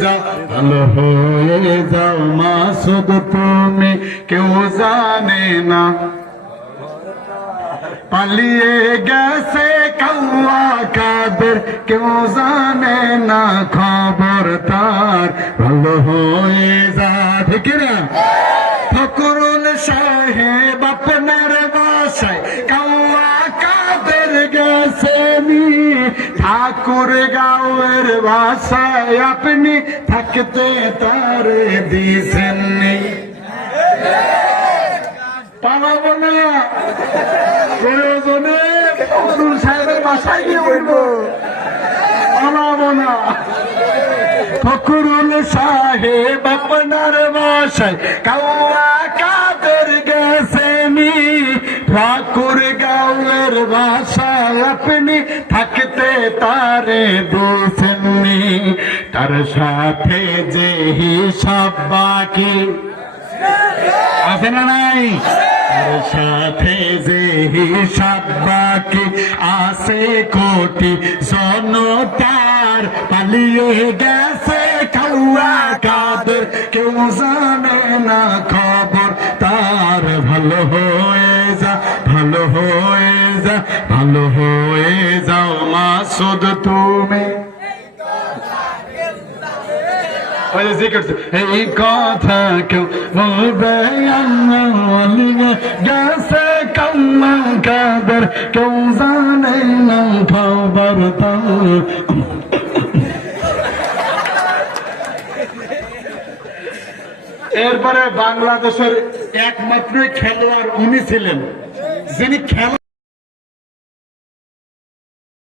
যাও ভালো হয়ে যাও মাসুদ তুমি কেউ জানে না পালিয়ে গেছে কাউয়া কাদের কেউ জানে না খবর তার ভালো হয়ে যা ঠিক না ফকরুল সাহেব আপনার বাসায় কাউয়া কাদের গেছেনি ঠাকুর গাঁয়ের বাসায় আপনি থাকতে তারে দিছেননি পালাবো না প্রয়োজনে ফকরুল সাহেবের বাসায় গিয়ে বলবো পালাবো না ফকরুল সাহেব আপনার বাসায় কাউয়া কাদের গেছেনি ঠাকুর গাঁয়ের বাসায় আপনি থাকতে তারে দিছেননি তার সাথে যে হিসাব বাকি আছে না নাই তার সাথে যে হিসাব বাকি আছে কোটি জনতার পালিয়ে গেছে কাউয়া কাদের কেউ জানে না খবর তার ভালো হয়ে যা ভালো হয়ে যা ভালো হয়ে যাও মাসুদ তুমি এই কথা কেউ বলবে গেছে কাউয়া কাদের কেউ জানে না খবর তার এরপরে বাংলাদেশের একমাত্র খেলোয়াড় উনি ছিলেন যিনি খেলা